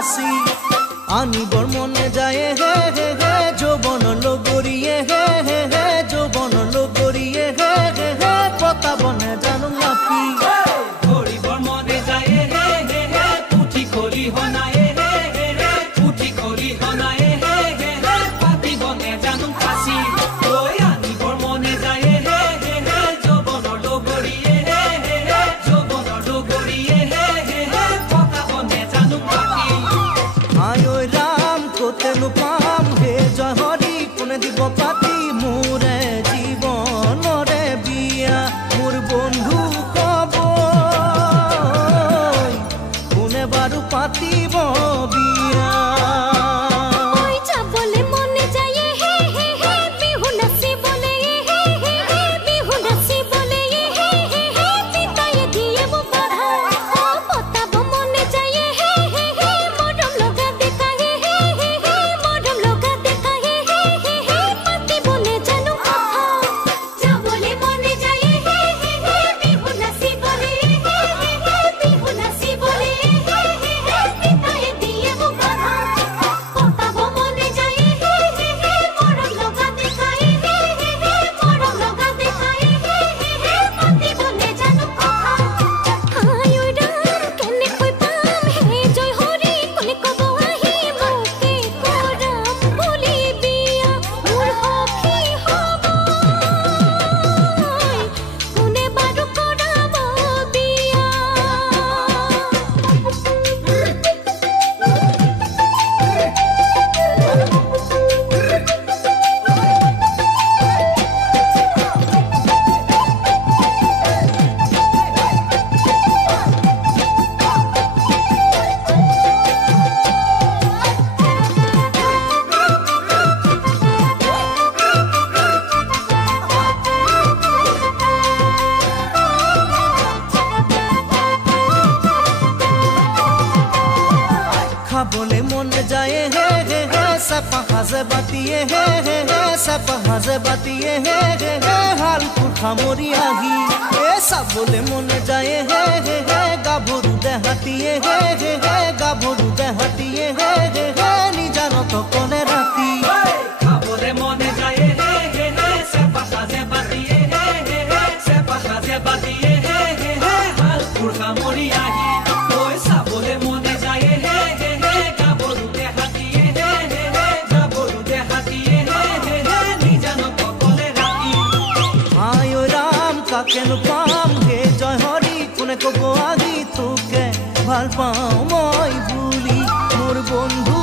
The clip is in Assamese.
ফাঁসি আনিবৰ মনে যায় হে হে হে যৌবন লগৰিয়ে হে হে হে যৌবন লগৰিয়ে হে হে হে পতাবনে জানো নাকি ধৰিবৰ মনে যায় হে হে হে পুঠি খলি হনায় হে হে হে পুঠি খলি হনায় হে হে হে পাতিবনে জানো ফাঁসি ঐ আনিবৰ মনে যায় হে হে হে যৌবন লগৰিয়ে হে হে হে যৌবন লগৰিয়ে হে হে হে পতাবনে জানো নাকি আয় ঐ ৰাম কতেনো পাম হে জয় হৰি কোনে দিব পাতি মোৰে জীৱনৰে বিয়া মোৰ বন্ধু কব কোনে বাৰু পাতিব বিয়া খাবলে মনে যায় হে হে হে চাপা হাজে বাতিয়ে হে হে হে চাপা হাজে বাতিয়ে হে হে হে হালপুৰ সামৰি আহি এ চাবলে মনে যায় হে হে হে গাভৰু দেহাতিয়ে হে হে হে গাভৰু দেহাতিয়ে হে হে হে নিজানত কলে ৰাতি খাবলে মনে যায় হে হে হে চাপা হাজে বাতিয়ে হে হে হে চাপা হাজে বাতিয়ে হে হে হে হালপুৰ সামৰি আহি ঐ চাবলে মনে যায় হে হে হে গাভৰু দেহাতিয়ে হে হে হে গাভৰু দেহাতিয়ে হে হে হে নিজানত কলে ৰাতি আয় ঐ ৰাম কাকেনো পাম হে জয় হৰি কোনে কব আহি তোকে ভাল পাওঁ মই বুলি মোৰ বন্ধু